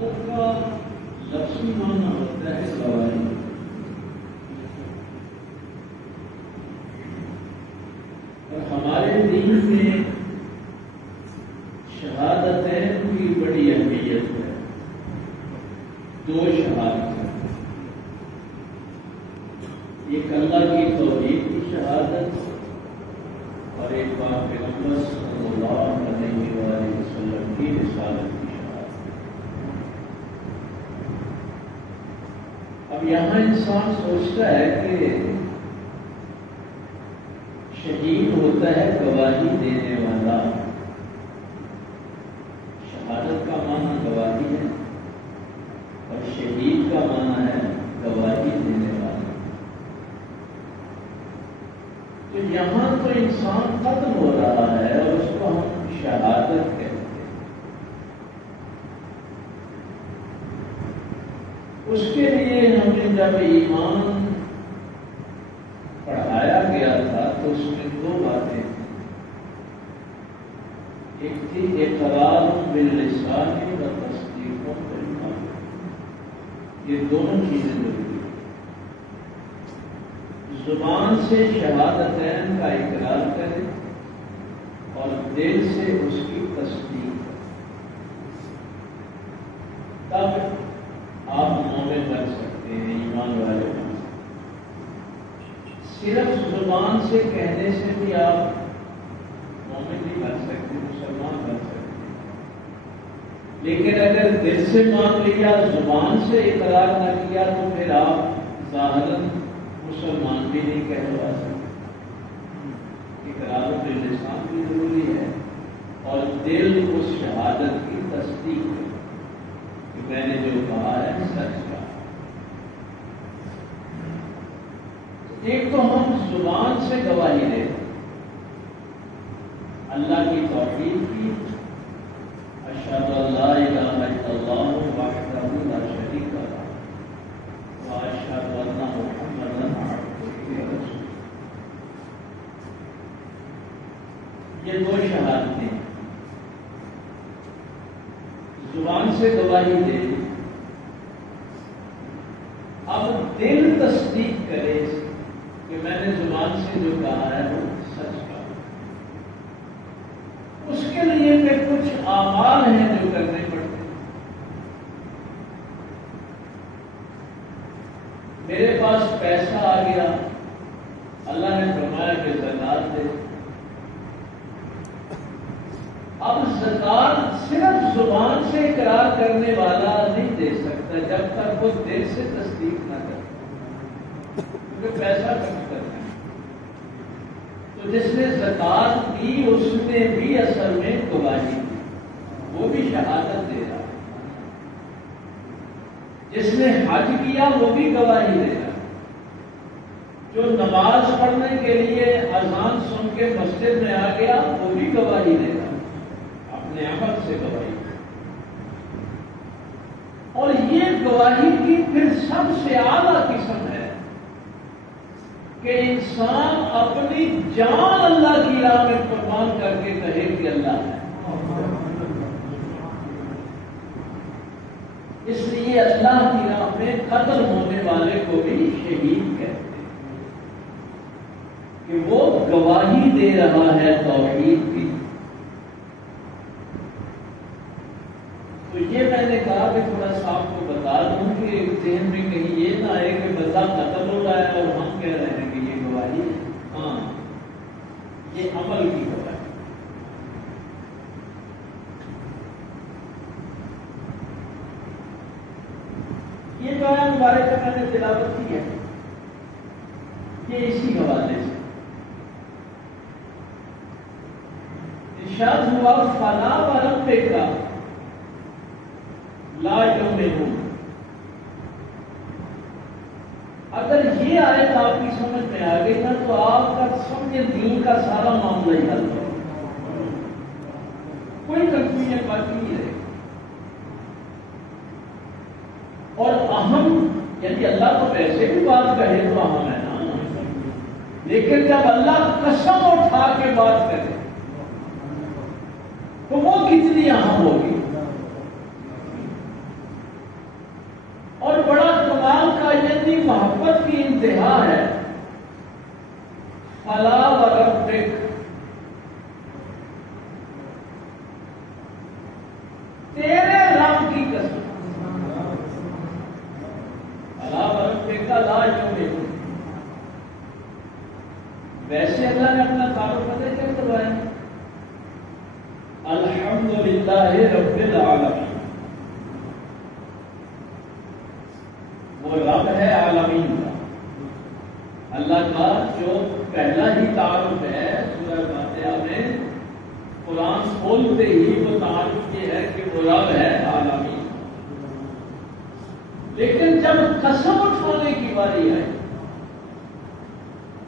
شہادت کا لفظی معنی ہوتا ہے گواہی. اور ہمارے دین میں شہادتین کی بڑی اہمیت ہے. 2 شہادتیں، ایک اللہ کی توحید کی شہادت اور ایک بار پیغمبر صلی اللہ علیہ وآلہ وسلم کی رسالت کی شہادت. اب یہاں انسان سوچتا ہے کہ شہید ہوتا ہے گواہی دینے والا. شہادت کا معنی گواہی ہے اور شہید کا معنی ہے گواہی دینے والا. تو یہاں تو انسان ختم ہو رہا ہے اور اس کو ہم شہادت کہتے ہیں. اس کے لیے ہمیں جب ایمان پڑھایا گیا تھا تو اس میں 2 باتیں تھیں. ایک تھی اقرار باللسان و تصدیق بالقلب. یہ دونوں چیزیں ضروری ہیں. زبان سے شہادتین کا اقرار کریں اور دل سے اس کی تصدیق کریں، تب آپ مومن بن سکتے ہیں، ایمان والے بن سکتے ہیں. صرف زبان سے کہنے سے بھی آپ مومن نہیں بن سکتے، مسلمان بن سکتے ہیں. لیکن اگر دل سے مان لیا، زبان سے اقرار نہ کیا، تو پھر آپ ظاہراً مسلمان بھی نہیں کہلوا سکتے. اقرار باللسان بھی ضروری ہے اور دل اس شہادت کی تصدیق ہے کہ میں نے جو کہا ہے سچ کہا. ایک تو ہم زبان سے گواہی دیں اللہ کی توحید کی، اشہد ان لا الہ الا اللہ وحدہ لا شریک لہ واشہد ان محمدا عبدہ ورسولہ. یہ 2 شہادتیں زبان سے گواہی دے. اب دل تصدیق کرے کہ میں نے زبان سے جو کہا ہے وہ سچ کہا. اس کے لیے پھر کچھ اعمال ہیں جو کرنے پڑتے ہیں. میرے پاس پیسہ آ گیا، اللہ نے فرمایا کہ زکات دے. اب زکات صرف زبان سے اقرار کرنے والا نہیں دے سکتا جب تک وہ دل سے تصدیق نہ کرے، کیونکہ پیسہ خرچ کرنا ہے. تو جس نے زکات دی اس نے بھی اصل میں گواہی دی، وہ بھی شہادت دے رہا. جس نے حج کیا وہ بھی گواہی دے رہا. جو نماز پڑھنے کے لیے اذان سن کے مسجد میں آ گیا وہ بھی گواہی دے رہا، اپنے عمل سے گواہی. اور یہ گواہی کی پھر سب سے اعلیٰ قسم ہے کہ انسان اپنی جان اللہ کی راہ میں قربان کر کے کہے کہ اللہ ہے. اس لیے اللہ کی راہ میں قتل ہونے والے کو بھی شہید کہتے ہیں کہ وہ گواہی دے رہا ہے توحید کی. تو یہ میں نے کہا کہ تھوڑا سا آپ کو بتا دوں کہ ذہن میں کہیں یہ نہ آئے کہ بندہ قتل ہو رہا ہے اور ہم کہہ رہے ہیں کہ یہ گواہی ہے. ہاں، یہ عمل کی گواہی. یہ جو ہے مبارک میں نے تلاوت کی ہے یہ اسی حوالے سے ارشاد ہوا فلا وربک لا یؤمنون. اگر یہ آیت آپ کی سمجھ میں آ گئی نا تو آپ کا سمجھے دین کا سارا معاملہ ہی حل ہو، کوئی کنفیوژن باقی نہیں رہے. اور اہم یعنی اللہ تو ویسے بھی بات کہے تو اہم ہے نا، لیکن جب اللہ قسم اٹھا کے بات کرے تو وہ کتنی اہم ہوگی. انتہا ہے فلا وربک، تیرے رب کی قسم، فلا وربک کا لا یؤمنون۔ ویسے اللہ نے اپنا تعارف پتہ کیا کروایا؟ الحمدللہ رب العالمین، وہ رب ہے عالمین کا۔ اللہ کا جو پہلا ہی تعارف ہے سورہ فاتحہ میں، قرآن کھولتے ہی وہ تعارف یہ ہے کہ وہ رب ہے عالمین۔ لیکن جب قسم اٹھانے کی باری آئی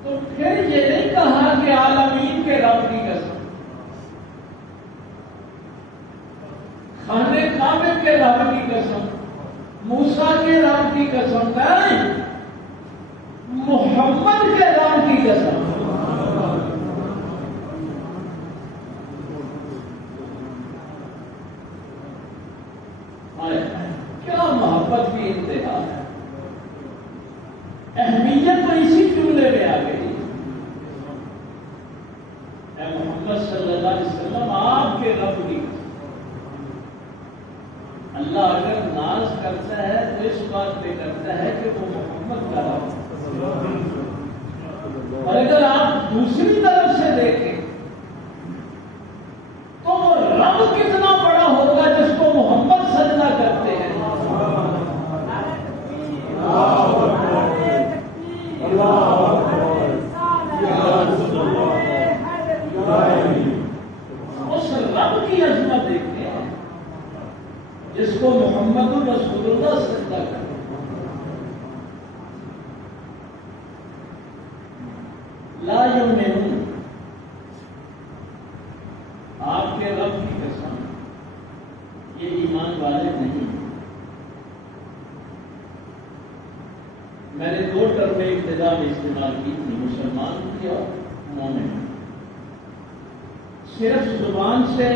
تو پھر یہ نہیں کہا کہ عالمین کے رب کی قسم، خانے کعبے کے رب کی قسم، موسیٰ کے رب کی قسم نہیں، محمد کے رب کی قسم۔ کیا محبت کی انتہا ہے، اہمیت تو اسی جملے میں آ گئی۔ اے محمد صلی اللہ علیہ وسلم، آپ کے رب کی قسم۔ اللہ اگر ناز کرتا ہے تو اس بات پہ کرتا ہے کہ وہ محمد کا رب ہے۔ اور اگر آپ دوسری طرف سے دیکھیں تو وہ رب کتنا بڑا ہوگا جس کو محمد سجدہ کرتے ہیں۔ اس رب کی عظمت دیکھتے ہیں جس کو محمد رسول اللہ سجدہ کرتے ہیں۔ لا یؤمنون، آپ کے رب کی قسم، یہ ایمان والے نہیں۔ میں نے دو ٹرمیں ابتدا میں استعمال کی تھی، مسلمان کی اور مومن۔ صرف زبان سے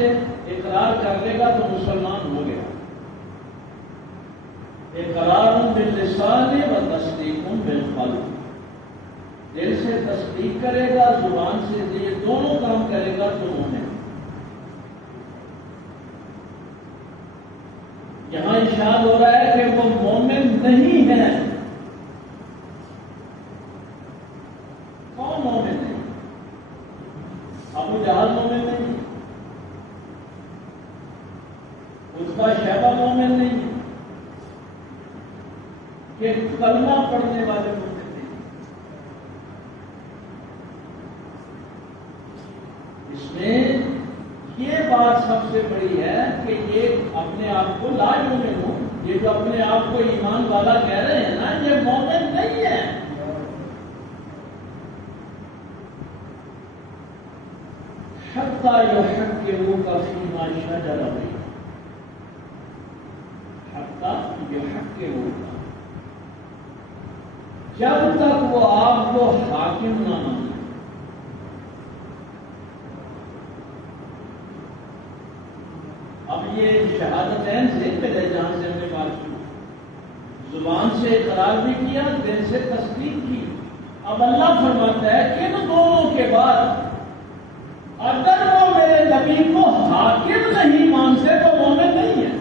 اقرار کر لے گا تو مسلمان ہو گیا۔ اقرار باللسان و تصدیق بالقلب، دل سے تصدیق کرے گا، زبان سے یہ دونوں کام کرے گا تو مومن۔ یہاں ارشاد ہو رہا ہے کہ وہ مومن نہیں ہے۔ کون مومن نہیں؟ ابو جہل مومن نہیں، عتبہ شیبہ مومن نہیں، کہ کلمہ پڑھنے والے مومن نہیں۔ اس میں یہ بات سب سے بڑی ہے کہ یہ اپنے آپ کو لا یؤمنون، یہ جو اپنے آپ کو ایمان والا کہہ رہے ہیں نا، یہ مومن نہیں ہے۔ حتی یحکموک فیما شجر بینہم، حتی یحکموک، جب تک وہ آپ کو حاکم نہ مانے۔ اب یہ شہادتین سے پہلے جہاں سے ہم نے بات کی، زبان سے اقرار بھی کیا، دل سے تصدیق کی۔ اب اللہ فرماتا ہے کہ ان دونوں کے بعد اگر وہ میرے نبی کو حاکم نہیں مانتے تو مومن نہیں ہے۔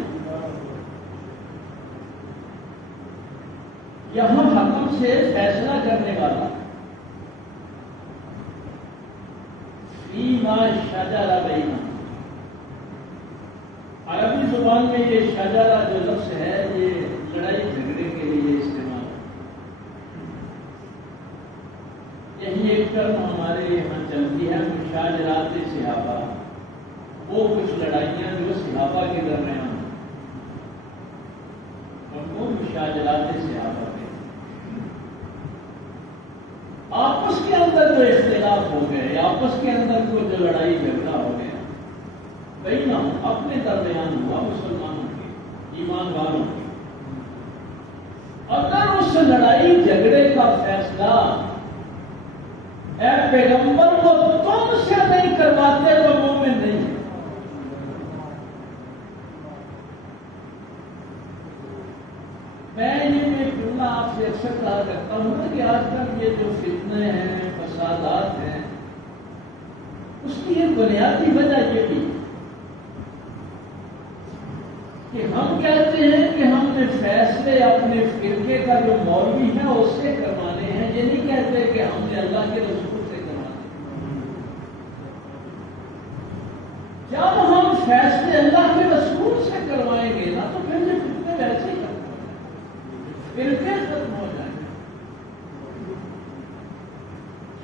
یہاں حکم سے فیصلہ کرنے والا، فیما شجر بینہم، عربی زبان میں یہ شجرہ جو لفظ ہے یہ لڑائی جھگڑے کے لیے استعمال ہے۔ یہی ایک ٹرم ہمارے یہاں چلتی ہے، مشاجرات صحابہ، وہ کچھ لڑائیاں جو صحابہ کے درمیان، اور وہ مشاجرات صحابہ کے آپس کے اندر جو اختلاف ہو گئے، آپس کے اندر کو جو لڑائی جھگڑا ہو گیا، کئی نہ اپنے درمیان ہوا مسلمانوں کے، ایمان والوں کے، اگر اس لڑائی جھگڑے کا فیصلہ اے پیغمبر کو تم سے نہیں کرواتے تو مومن نہیں ہے۔ میں یہ جملہ آپ سے اکثر کہا کرتا ہوں نا کہ آج کل یہ جو فتنے ہیں، فسادات ہیں، اس کی ایک بنیادی وجہ یہ بھی کہ ہم کہتے ہیں کہ ہم نے فیصلے اپنے فرقے کا جو مولوی ہے اس سے کروانے ہیں، یہ نہیں کہتے کہ ہم نے اللہ کے رسول سے کروانے ہیں۔ جب ہم فیصلے اللہ کے رسول سے کروائیں گے نا تو پھر یہ فتنے ویسے ہی ختم ہو جائیں گے، فرقے ختم ہو جائیں گے۔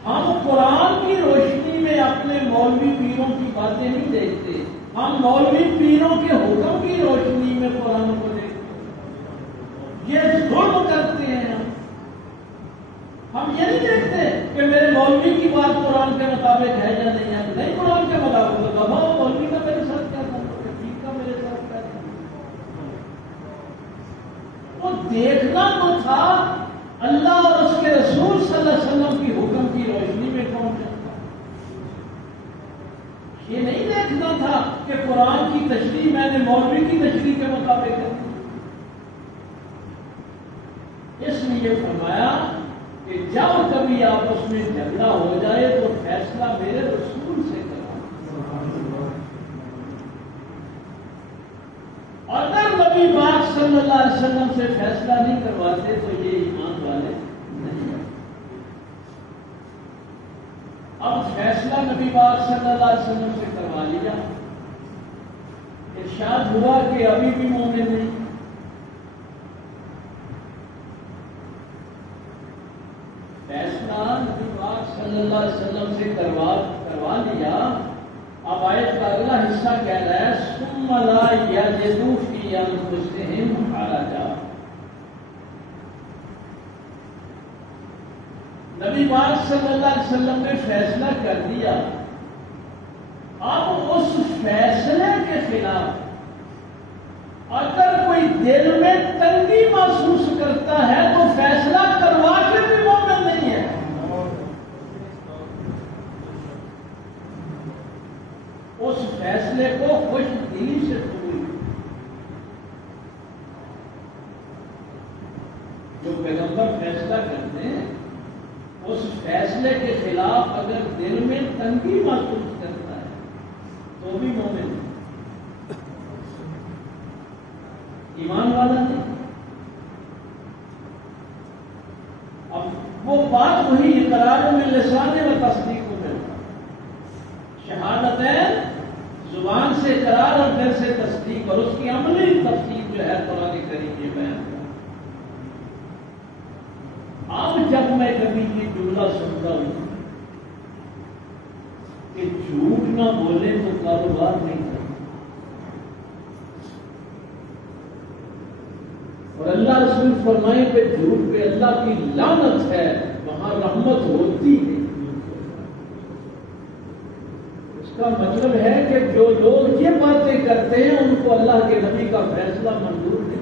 ہم قرآن کی روشنی میں اپنے مولوی پیروں کی باتیں نہیں دیکھتے، ہم مولوی پیروں کے حکم کی روشنی میں قرآن کو دیکھتے ہیں۔ یہ ظلم کرتے ہیں ہم یہ نہیں دیکھتے کہ میرے مولوی کی بات قرآن کے مطابق ہے یا نہیں ہے، نہیں قرآن کے مطابق بابا مولوی کا میرے ساتھ کیا تھا، ٹھیک کا میرے ساتھ کیا تھا۔ وہ دیکھنا تو تھا اللہ اور اس کے رسول صلی اللہ علیہ وسلم کی حکم کی روشنی میں کون چلتا، یہ نہیں دیکھنا تھا کہ قرآن کی تشریح میں نے مولوی کی تشریح کے مطابق کر دی۔ اس لیے فرمایا کہ جب کبھی آپس میں جھگڑا ہو جائے تو فیصلہ میرے رسول سے کرو، اور اگر نبی پاک صلی اللہ علیہ وسلم سے فیصلہ نہیں کرواتے تو یہ ایمان والے نہیں ہیں۔ اب فیصلہ نبی پاک صلی اللہ علیہ وسلم سے کروا لیا، ارشاد ہوا کہ ابھی بھی مومن نہیں۔ فیصلہ نبی پاک صلی اللہ علیہ وسلم سے کروا لیا، اب آیت کا اگلا حصہ کہہ رہا ہے ثم لا یجدوا فی انفسہم حرجا۔ نبی پاک صلی اللہ علیہ وسلم نے فیصلہ کر دیا، اب اس فیصلے کے خلاف اگر کوئی دل میں تنگی محسوس کرتا ہے تو فیصلہ کروا کے بھی مومن نہیں ہے۔ اس فیصلے کو خوش دلی سے قبول، جو پیغمبر فیصلہ کرتے ہیں اس فیصلے کے خلاف اگر دل میں تنگی محسوس کرتا ہے تو بھی مومن ہے، ایمان والا نہیں۔ اب وہ بات وہی اقرار من لسان و تصدیق میں، شہادتین زبان سے اقرار اور دل سے تصدیق، اور اس کی عملی تصدیق جو ہے قرآن کریم یہ بیان ہے۔ اب جب میں کبھی یہ جملہ سنتا ہوں کہ جھوٹ نہ بولے تو کاروبار نہیں کرتا، اور اللہ رسول فرمائے کہ جھوٹ پہ اللہ کی لعنت ہے، وہاں رحمت ہوتی ہے، اس کا مطلب ہے کہ جو لوگ یہ باتیں کرتے ہیں ان کو اللہ کے نبی کا فیصلہ منظور نہیں۔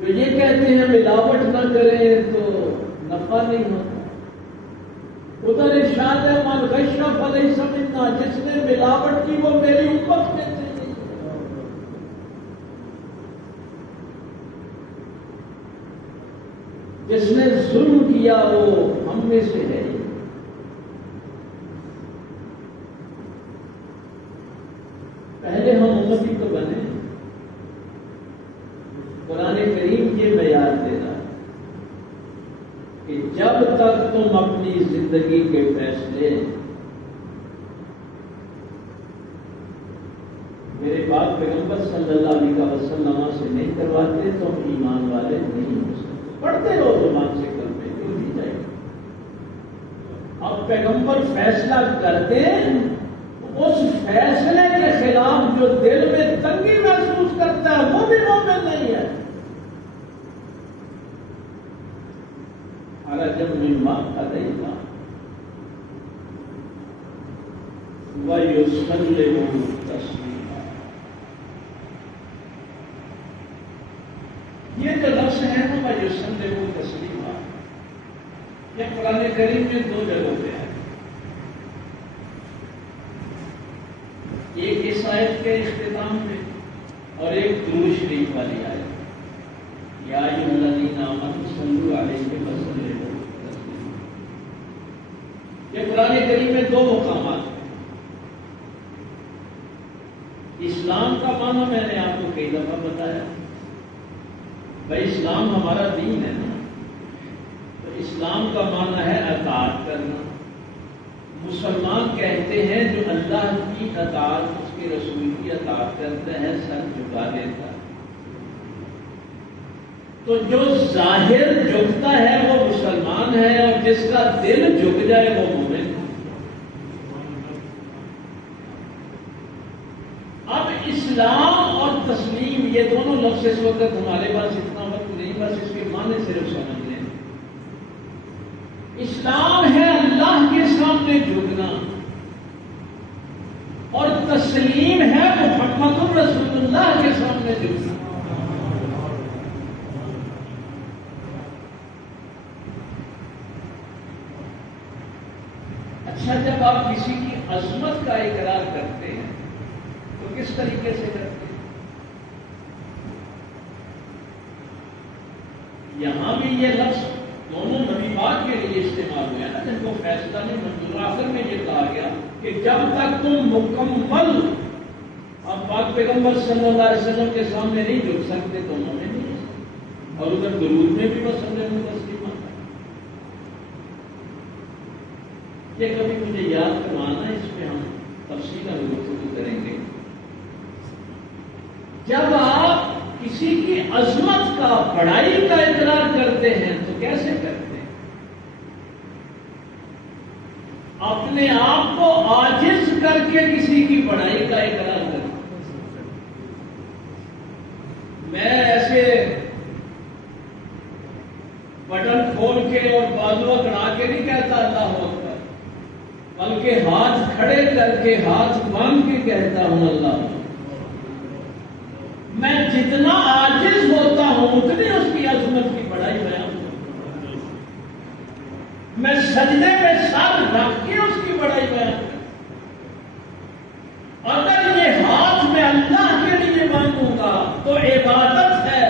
جو یہ کہتے ہیں ملاوٹ نہ کریں تو نفع نہیں ہوتا، ادھر ارشاد ہے من غش فلیس منا، جس نے ملاوٹ کی وہ میری امت میں سے نہیں۔ جس نے ظلم کیا وہ ہم میں سے ہے۔ پہلے ہم امتی تو بنے، قرآن کریم یہ معیار دینا کہ جب تک تم اپنی زندگی کے فیصلے میرے پاک پیغمبر صلی اللہ علیہ وسلم سے نہیں کرواتے تو ہم ایمان والے نہیں ہو سکتے۔ پڑھتے رہو زبان سے کرتے کیوں نہیں جائے گا۔ اب پیغمبر فیصلہ کرتے اس فیصلے کے خلاف جو دل میں تنگی محسوس کرتا ہے وہ بھی مومن نہیں ہے۔ جب مما قضینا وَيُسَلِّمُ تَسْلِيمًا، یہ جو لفظ ہے نا وَيُسَلِّمُ تَسْلِيمًا، یہ قرآن کریم میں دو جگہوں پہ ہے۔ ایک اس آیت کے اختتام میں اور ایک درود شریف والی آیت، یا ایھا الذین آمنوا صلوا علیہ وسلموا تسلیما۔ یہ قرآن کریم میں دو مقامات ہیں۔ اسلام کا معنی میں نے آپ کو کئی دفعہ بتایا، بھائی اسلام ہمارا دین ہے نا، تو اسلام کا معنی ہے اطاعت کرنا۔ مسلمان کہتے ہیں جو اللہ کی اطاعت، اس کے رسول کی اطاعت کرتا ہے، سر جھکا دیتا ہے۔ تو جو ظاہر جھکتا ہے وہ مسلمان ہے، اور جس کا دل جھک جائے وہ مومن ہے۔ اب اسلام اور تسلیم یہ دونوں لفظ اس وقت ہمارے پاس اتنا وقت نہیں، بس اس کے معنی صرف سمجھ لیں۔ اسلام ہے اللہ کے سامنے جھکنا، اور تسلیم ہے محمد رسول اللہ کے سامنے جھکنا۔ اچھا، جب آپ کسی کی عظمت کا اقرار کرتے ہیں تو کس طریقے سے کرتے ہیں؟ یہاں بھی یہ لفظ دونوں نبی پاک کے لیے استعمال ہوا نا، جن کو فیصلہ نہیں منظور، آخر میں یہ کہا گیا کہ جب تک تم مکمل اب پاک پیغمبر صلی اللہ علیہ وسلم کے سامنے نہیں جھک سکتے تو مومن نہیں ہو سکتے۔ اور ادھر درود میں بھی بس تسلیم آتا ہے۔ یہ کبھی مجھے یاد کروانا، اس پہ ہم تفصیل گفتگو کریں گے۔ جب آپ کسی کی عظمت کا، بڑائی کا اقرار کرتے ہیں تو کیسے کرتے ہیں؟ اپنے آپ کو عاجز کر کے کسی کی بڑائی کا اقرار کرتے ہیں۔ میں ایسے بٹن کھول کے اور بازو اکڑا کے نہیں کہتا اللہ اکبر، بلکہ ہاتھ کھڑے کر کے، ہاتھ باندھ کے کہتا ہوں اللہ۔ میں جتنا عاجز ہوتا ہوں اتنی اس کی عظمت کی بڑائی بیان کرتا ہوں۔ میں سجدے میں سر رکھ کے اس کی بڑائی بیان کرتا ہوں۔ اگر یہ ہاتھ میں اللہ کے لیے باندھوں گا تو عبادت ہے،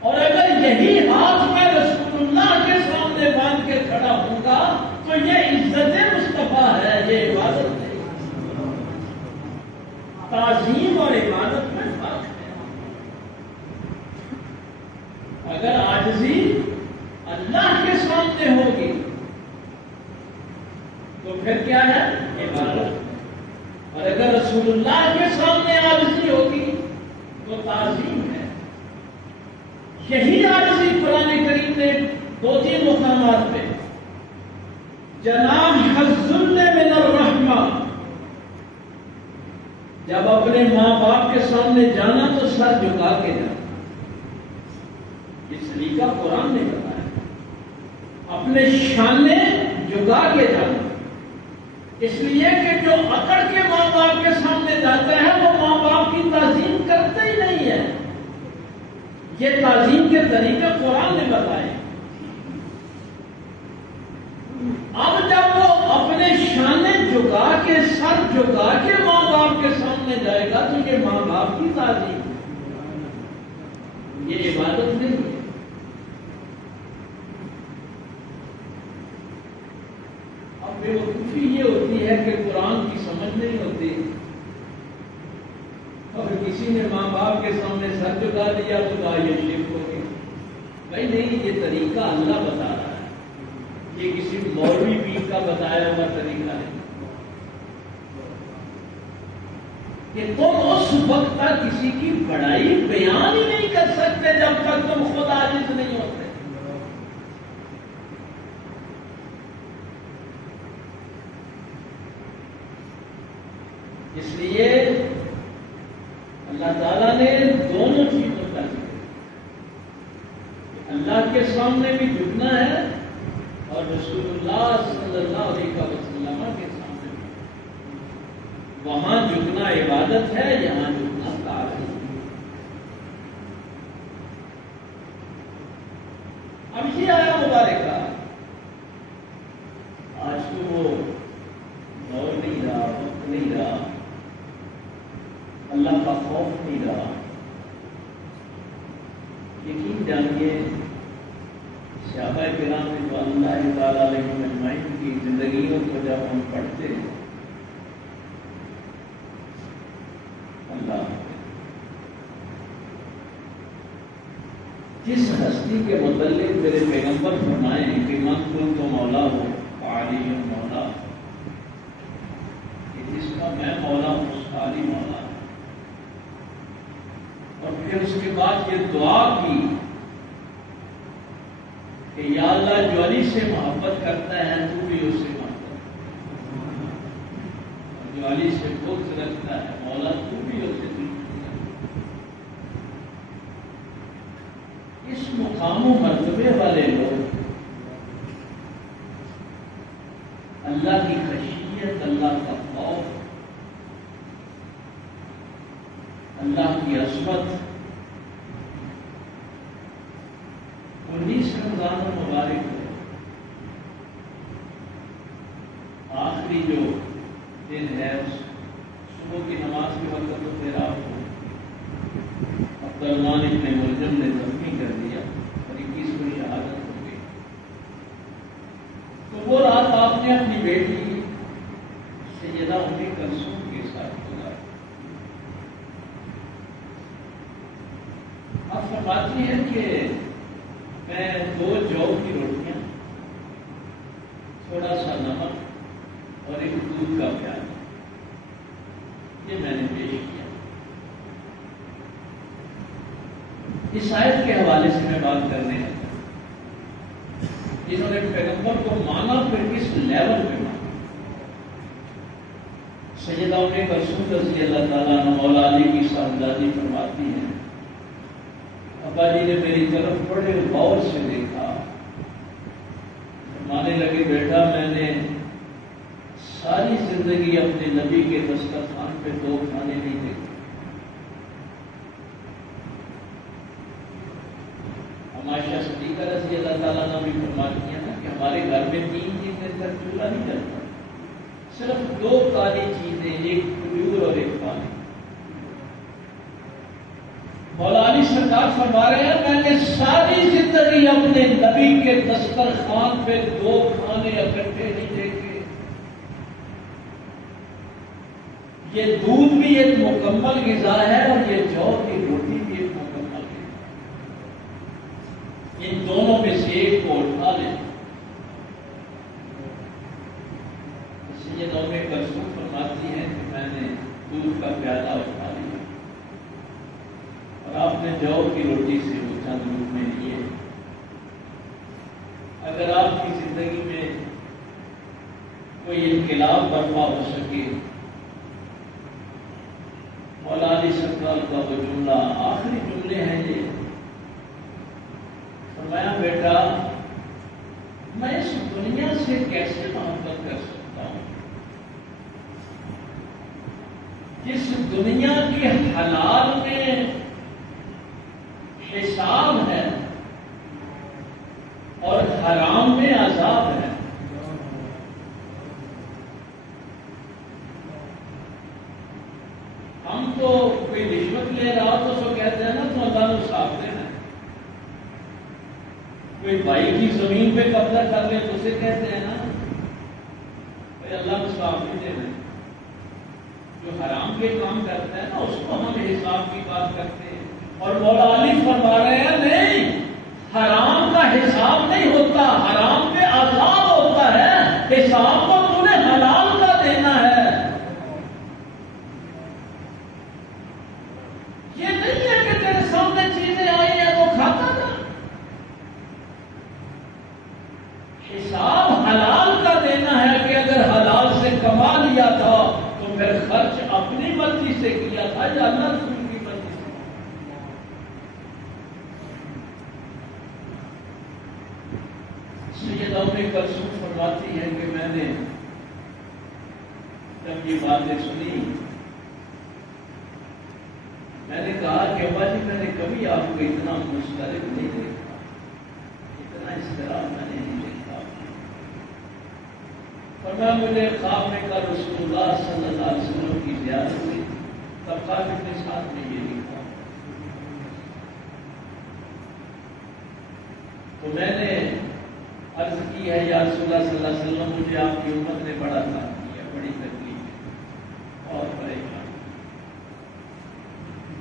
اور اگر یہی ہاتھ میں رسول اللہ کے سامنے باندھ کے کھڑا ہوں گا تو یہ عزت مصطفیٰ ہے، یہ عبادت ہے۔ تعظیم اور عبادت میں فرق ہے۔ اگر عاجزی اللہ کے سامنے ہوگی تو پھر کیا ہے؟ عبادت۔ اور اگر رسول اللہ کے سامنے عاجزی ہوگی تو تعظیم ہے۔ یہی عاجزی قرآن کریم نے دو تین مقامات پہ جناح الذل من الرحمہ، جب اپنے ماں باپ کے سامنے جانا تو سر جھکا کے جانا، یہ سلیقہ قرآن نے بتایا۔ اپنے شانے جھکا کے جانا، اس لیے کہ جو اکڑ کے ماں باپ کے سامنے جاتا ہے وہ ماں باپ کی تعظیم کرتا ہی نہیں ہے۔ یہ تعظیم کے طریقے قرآن نے بتائے۔ اب جب وہ اپنے شانے جھکا کے، سر جھکا کے ماں باپ کے سامنے جائے گا تو یہ ماں باپ کی تعظیم، یہ عبادت نہیں ہے۔ اب بیوقوفی یہ ہوتی ہے کہ قرآن کی سمجھ نہیں ہوتی، اور کسی نے ماں باپ کے سامنے سر جھکا دیا تو کہا یہ شرک ہو گیا۔ بھائی نہیں، یہ طریقہ اللہ بتا رہا ہے، یہ کسی مولوی پیر کا بتایا ہوا طریقہ ہے کہ تم اس وقت تک کسی کی بڑائی بیان ہی نہیں کر سکتے جب تک تم خود عاجز نہیں ہوتے۔ اس لیے اللہ تعالیٰ نے دونوں چیزوں کا ذکر، اللہ کے سامنے بھی جھکنا ہے اور رسول اللہ صلی اللہ علیہ وسلم کے سامنے بھی۔ وہاں جھکنا عبادت ہے، یہاں جھکنا تعظیم۔ اب یہ آیا مبارکہ، آج تو وہ دور نہیں رہا، وقت نہیں رہا، اللہ کا خوف نہیں رہا. یقین جانیے صحابہ کرام رضوان اللہ تعالیٰ علیہم اجمعین کی زندگیوں کو جب ہم پڑھتے ہیں اللہ جس ہستی کے متعلق میرے پیغمبر فرمائیں کہ من کنت مولا ہو فعلی مولا، کہ جس کا میں مولا ہوں اس کا علی مولا. اور پھر اس کے بعد یہ دعا کی کہ یا اللہ جو علی سے محبت کرتا ہے تو بھی اس سے محبت کر، جو علی سے بغض رکھتا ہے مولا تو بھی اس سے دل. اس مقام و مرتبے والے لوگ اللہ کی خشیت، اللہ کا خوف، اللہ کی عظمت. 19 رمضان المبارک ہے، آخری جو دن ہے، اس صبح کی نماز کے وقت تو پھر آپ کو عبدالرحمن ابن ملجم نے زخمی کر دیا اور 21 کو شہادت ہو گئی. تو وہ رات آپ نے اپنی بیٹی سیدہ ام کلثوم کے ساتھ گزاری. آپ فرماتی ہیں کہ میں 2 جو کی روٹیاں، تھوڑا سا نمک اور ایک دودھ کا پیالہ، یہ میں نے پیش کیا. اس آیت کے حوالے سے میں بات کرنے لگا. جنہوں نے پیغمبر کو مانا پھر کس لیول پہ مانا. سیدہ ام کلثوم رضی اللہ تعالیٰ عنہ مولا علی کی صاحبزادی فرماتی ہیں ابا جی نے میری طرف بڑے غور سے دیکھا، فرمانے لگے بیٹا میں نے ساری زندگی اپنے نبی کے دسترخوان پہ 2 کھانے نہیں دیکھے. عائشہ صدیقہ رضی اللہ تعالیٰ نے بھی فرماتی ہیں کہ ہمارے گھر میں 3 دن تک چولہا نہیں جلتا، صرف 2 کالی چیزیں، ایک کھجور اور ایک پانی. مولا علی سرکار فرما رہے ہیں میں نے ساری زندگی اپنے نبی کے دسترخوان پہ 2 کھانے اکٹھے نہیں دیکھے. یہ دودھ بھی ایک مکمل غذا ہے اور یہ جو کی روٹی بھی ایک مکمل غذا. ان دونوں میں سے ایک کو اٹھا لیں. سیدہ ام کلثوم فرماتی ہیں کہ میں نے دودھ کا پیالہ اٹھا لیا اور آپ نے جو کی روٹی سے وہ چند لقمے لیے. اگر آپ کی زندگی میں کوئی انقلاب برپا ہو سکے، مولا علی سرکار کا وہ جملہ، آخری جملے ہیں یہ، فرمایا بیٹا میں اس دنیا سے کیسے محبت کر سکتا ہوں جس دنیا کے حلال میں حساب ہے اور حرام میں عذاب ہے. ہم تو کوئی رشوت لے رہا تو سو کہتے ہیں نا تو اللہ نے صاف دینا. کوئی بھائی کی زمین پہ قبضہ کر لے تو اسے کہتے ہیں نا بھائی اللہ کو صاف نہیں دینا. جو حرام کے کام کرتا ہے نا اس کو ہم حساب کی بات کرتے ہیں. اور مولا علی فرما رہے ہیں نہیں، حرام کا حساب نہیں ہوتا، حرام پہ عذاب ہوتا ہے. حساب کو تمہیں حلال کا دینا ہے. یہ نہیں ہے کہ تیرے سامنے چیزیں آئی ہیں تو کھاتا تھا. حساب حلال کا دینا ہے کہ اگر حلال سے کما لیا تھا تو پھر خرچ اپنی مرضی سے کیا تھا یا اللہ رسول کی مرضی سے. سیدہ ام کلثوم فرماتی ہے کہ میں نے جب یہ باتیں سنی میں نے کہا کہ ابا جی میں نے کبھی آپ کو اتنا مسترد نہیں دیکھا، اتنا اضطراب میں نے نہیں دیکھا. فرمایا مجھے خواب میں کل رسول اللہ صلی اللہ علیہ وسلم کی زیارت ہوئی. تب کتاب کے ساتھ میں یہ لکھا. تو میں نے عرض کی ہے یا رسول اللہ صلی اللہ علیہ وسلم مجھے آپ کی امت نے بڑا تنگ کیا, بڑی تکلیف ہے اور پریشان.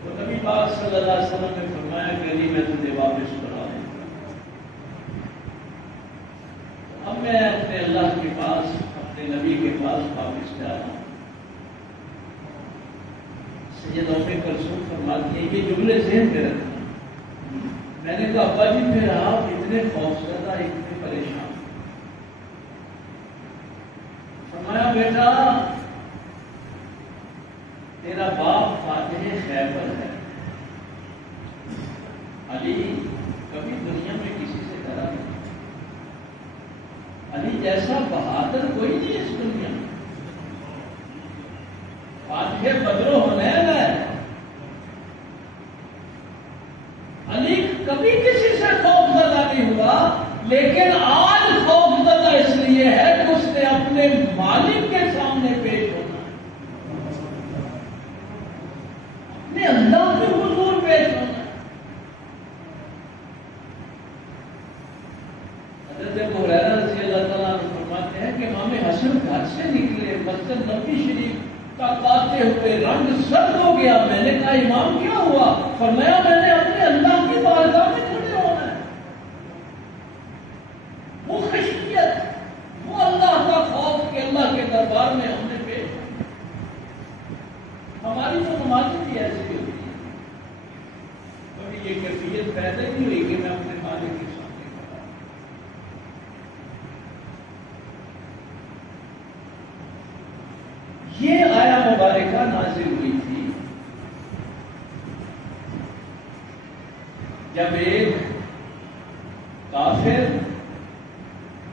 تو نبی پاک صلی اللہ علیہ وسلم نے فرمایا کہ علی میں تجھے واپس کرا دوں گا. اب میں اپنے اللہ کے پاس, اپنے نبی کے پاس واپس جا رہا ہوں. سید ام کلثوم فرماتی ہیں یہ جملے ذہن میں رکھنا. میں نے کہا ابا جی پھر آپ اتنے خوفزدہ, اتنے پریشان. فرمایا بیٹا تیرا باپ فاتح خیبر ہے. علی کبھی دنیا میں کسی سے ڈرا نہیں. علی جیسا بہادر کوئی نہیں اس دنیا میں. فاتح بدر و حنین ہے. علی کبھی کسی سے خوفزدہ نہیں ہوا, لیکن آج خوفزدہ اس لیے ہے کہ اس نے اپنے مالک کے سامنے پیش ہونا, اپنے اللہ کے حضور پیش ہونا. حضرت ابو ہریرہ رضی اللہ تعالیٰ عنہ فرماتے ہیں کہ امام حسن گھر سے نکلے, مسجد نبوی شریف تک آتے ہوئے رنگ سرد ہو گیا. میں نے کہا امام کیا ہوا؟ فرمایا میں نے اپنے اللہ کی بارگاہ میں کھڑے ہونا ہے. وہ خشیت, وہ اللہ کا خوف کہ اللہ کے دربار میں ہم نے پیش ہونا. ہماری تو نمازیں بھی ایسی ہوتی ہیں. کبھی یہ کیفیت پیدا نہیں ہوئی کہ میں اپنے مالک کے سامنے کھڑا ہوں. یہ آیا مبارکہ نازل ہوئی تھی جب ایک کافر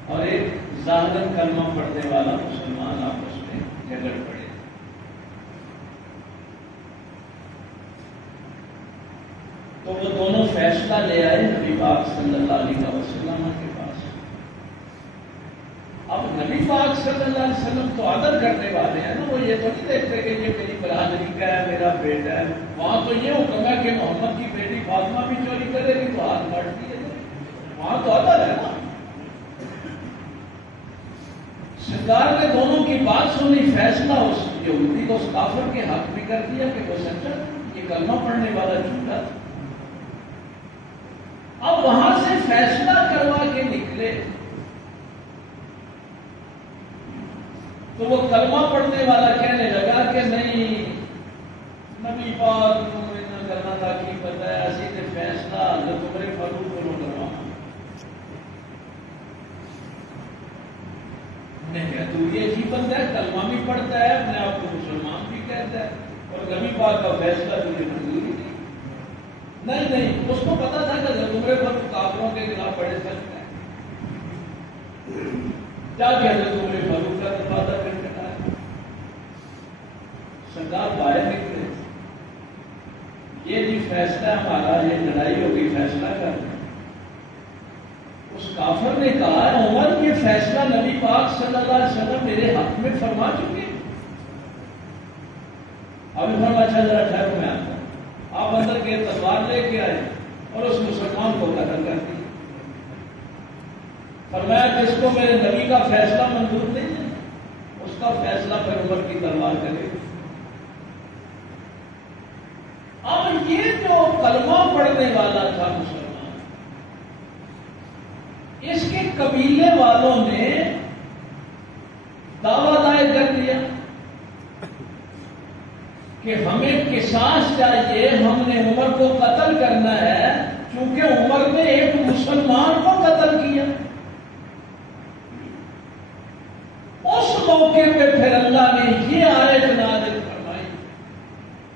اور ایک ظاہراً کلمہ پڑھنے والا مسلمان آپس میں جھگڑ پڑے. تو وہ دونوں فیصلہ لے آئے نبی پاک صلی اللہ علیہ وسلم کے پاس. اب نبی پاک صلی اللہ علیہ وسلم تو عدل کرنے والے ہیں نا, وہ یہ تو نہیں دیکھتے کہ یہ میری برادری کا ہے, میرا بیٹا ہے. وہاں تو یہ حکم ہے کہ محمد کی بیٹی فاطمہ بھی چوری کرے گی تو ہاتھ کاٹ دیے. وہاں تو عدل ہے نا. سرکار نے دونوں کی بات سنی, فیصلہ اس یہودی کو, اس کافر کے حق بھی کر دیا کہ وہ سچا, یہ کلمہ پڑھنے والا جھوٹا. اب وہاں سے فیصلہ کروا کے نکلے تو وہ کلمہ پڑھنے والا کہنے لگا کہ نہیں, نبی پاک نہ کرنا تھا کی بتایا سیدھے فیصلہ حضرت عمر فاروق کو کروانا. میں کہا تو یہ عجیب بندہ ہے, کلمہ بھی پڑھتا ہے, اپنے آپ کو مسلمان بھی کہتا ہے, اور نبی پاک کا فیصلہ تجھے منظور ہی نہیں. نہیں, اس کو پتا تھا کہ حضرت عمر فاروق کافروں کے خلاف بڑے سخت ہیں. کیا کہ حضرت عمر فاروق کا دروازہ پھر کٹایا. سرکار باہر نکلے, یہ بھی فیصلہ ہمارا, یہ لڑائی ہوگی, فیصلہ کر. اس کافر نے کہا عمر یہ فیصلہ نبی پاک صلی اللہ علیہ وسلم میرے حق میں فرما چکے. ابھی فرما اچھا ذرا ٹھہرو میں آتا ہوں. آپ اندر کے تلوار لے کے آئے اور اس مسلمان کو قتل کر دیا. فرمایا جس کو میرے نبی کا فیصلہ منظور نہیں ہے اس کا فیصلہ پھر عمر کی تلوار کرے. اب یہ جو کلمہ پڑھنے والا تھا مسلمان, اس کے قبیلے والوں نے دعویٰ دائر کر دیا کہ ہمیں قصاص چاہیے, ہم نے عمر کو قتل کرنا ہے کیونکہ عمر نے ایک مسلمان کو قتل کیا. اس موقع پہ پھر اللہ نے یہ آیت نازل فرمائی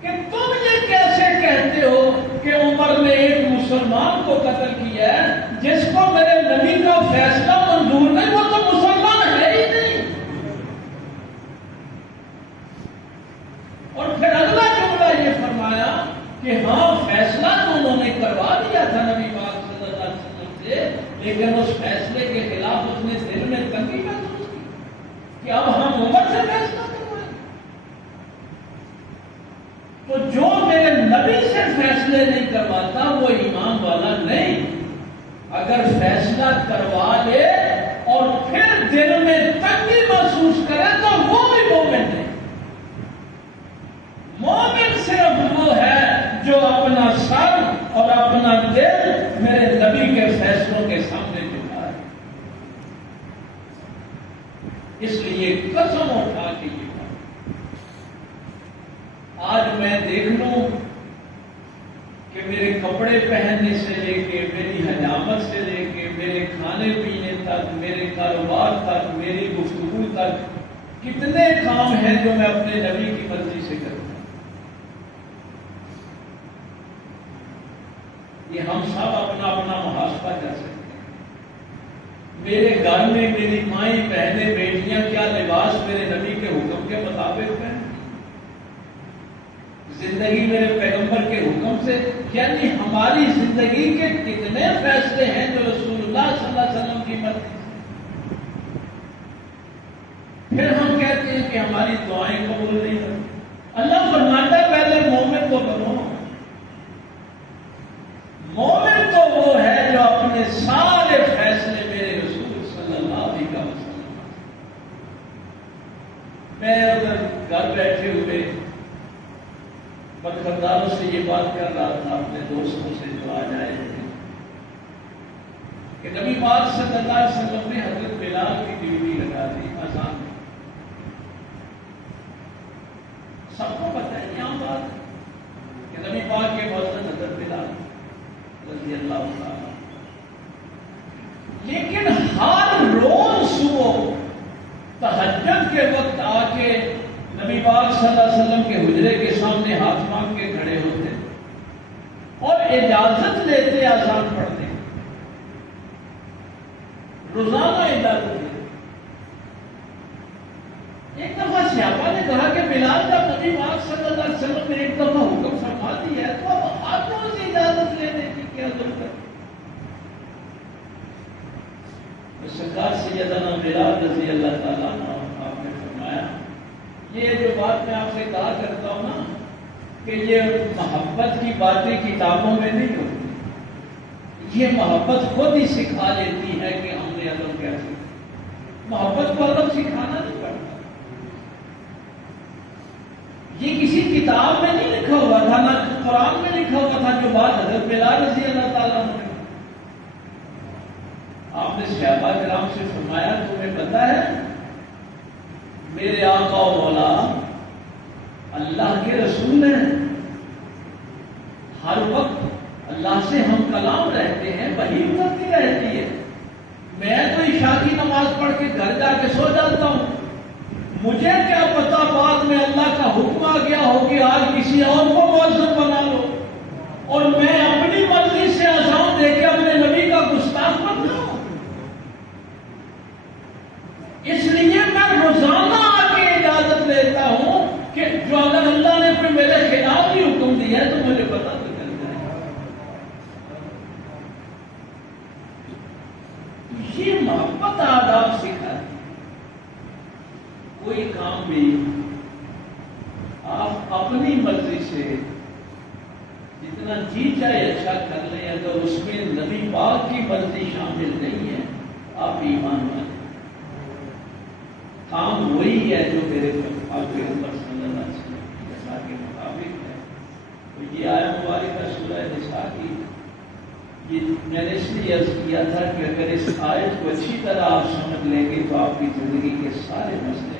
کہ تم یہ کیسے کہتے ہو کہ عمر نے ایک مسلمان کو قتل کیا ہے, جس کو میرے نبی کا فیصلہ منظور نہیں, وہ تو مسلمان ہے ہی نہیں. اور پھر اگلا جملہ یہ فرمایا کہ ہاں فیصلہ تو انہوں نے کروا دیا تھا نبی پاک صلی اللہ علیہ وسلم سے, لیکن اس فیصلے کے خلاف اس نے دل میں تنگی محسوس کی کہ اب ہم عمر سے فیصلہ کروائیں. تو جو میرے نبی سے فیصلے نہیں کرواتا وہ ایمان والا نہیں. اگر فیصلہ کروا لے اور پھر دل میں تنگی محسوس کرے تو وہ بھی مومن نہیں. مومن صرف وہ ہے جو اپنا سر اور اپنا دل میرے نبی کے فیصلوں کے سامنے جھکا ہے. اس لیے قسم اٹھا کے یہ آج میں دیکھ لوں کہ میرے کپڑے پہننے سے لے کے میری حجامت سے لے کے میرے کھانے پینے تک میرے کاروبار تک میری گفتگو تک کتنے کام ہیں جو میں اپنے نبی کی مرضی سے کروں. یہ ہم سب اپنا اپنا محاسبہ کر سکتے ہیں. میرے گھر میں میری مائیں بہنیں بیٹیاں کیا لباس میرے نبی کے حکم کے مطابق ہیں؟ زندگی میرے پیغمبر کے حکم سے، یعنی ہماری زندگی کے کتنے فیصلے ہیں جو رسول اللہ صلی اللہ علیہ وسلم کی مرضی سے. پھر ہم کہتے ہیں کہ ہماری دعائیں قبول نہیں ہوتی. اللہ فرماتا ہے پہلے مومن تو بنو. مومن تو وہ ہے جو اپنے سارے فیصلے میرے رسول صلی اللہ علیہ وسلم. میں ادھر گھر بیٹھے ہوئے خریداروں سے یہ بات کر رہا تھا اپنے دوستوں سے جو آ جائے تھے کہ نبی پاک صلی اللہ علیہ وسلم نے حضرت بلال کی ڈیوٹی لگا دی آسان میں. سب کو پتہ ہے یہاں بات کہ نبی پاک کے موزن حضرت بلال رضی اللہ تعالیٰ، لیکن ہر روز صبح تہجد کے وقت آ کے نبی پاک صلی اللہ علیہ وسلم کے حجرے کے سامنے ہاتھ مانگ کے کھڑے ہوتے اور اجازت لیتے اذان پڑھنے. روزانہ اجازت لیتے. ایک دفعہ صحابہ نے کہا کہ بلال جب نبی پاک صلی اللہ علیہ وسلم نے ایک دفعہ حکم فرما دیا ہے تو اب ہر روز اجازت لینے کی کیا ضرورت ہے؟ سرکار سیدنا بلال رضی اللہ تعالیٰ عنہ آپ نے فرمایا یہ جو بات میں آپ سے کہا کرتا ہوں نا کہ یہ محبت کی باتیں کتابوں میں نہیں ہوتی. یہ محبت خود ہی سکھا لیتی ہے کہ ہم نے ادب کیسے. محبت کو ادب سکھانا نہیں پڑتا. یہ کسی کتاب میں نہیں لکھا ہوا تھا، نہ قرآن میں لکھا ہوا تھا جو بات حضرت بلال رضی اللہ تعالیٰ عنہ نے. آپ نے صحابہ کرام سے فرمایا تمہیں پتہ ہے میرے آقا و مولا اللہ کے رسول ہیں. ہر وقت اللہ سے ہم کلام رہتے ہیں، وحی اترتی رہتی ہے. میں تو عشاء کی نماز پڑھ کے گھر جا کے سو جاتا ہوں. مجھے کیا پتا بعد میں اللہ کا حکم آ گیا ہو کہ آج کسی اور کو مؤذن بنا لو اور میں اپنی مرضی سے اذان دے کے اپنے نبی کا گستاخ بن جاؤں. اس لیے میں روزانہ آ کے اجازت لیتا ہوں کہ جو اگر اللہ نے کوئی میرے خلاف بھی حکم دیا ہے تو مجھے پتا تو چل جائے. یہ محبت آداب سکھاتی. کوئی کام بھی آپ اپنی مرضی سے جتنا جی چاہے اچھا کر لیں، اگر اس میں نبی پاک کی مرضی شامل نہیں ہے آپ ایمان والے. کام وہی ہے جو میرے پیغمبر صلی اللہ علیہ وسلم کی نصیحت کے مطابق ہے. تو یہ آیت مبارکہ سورہ نساء کی یہ میں نے اس لیے عرض کیا تھا کہ اگر اس آیت کو اچھی طرح آپ سمجھ لیں گے تو آپ کی زندگی کے سارے مسئلے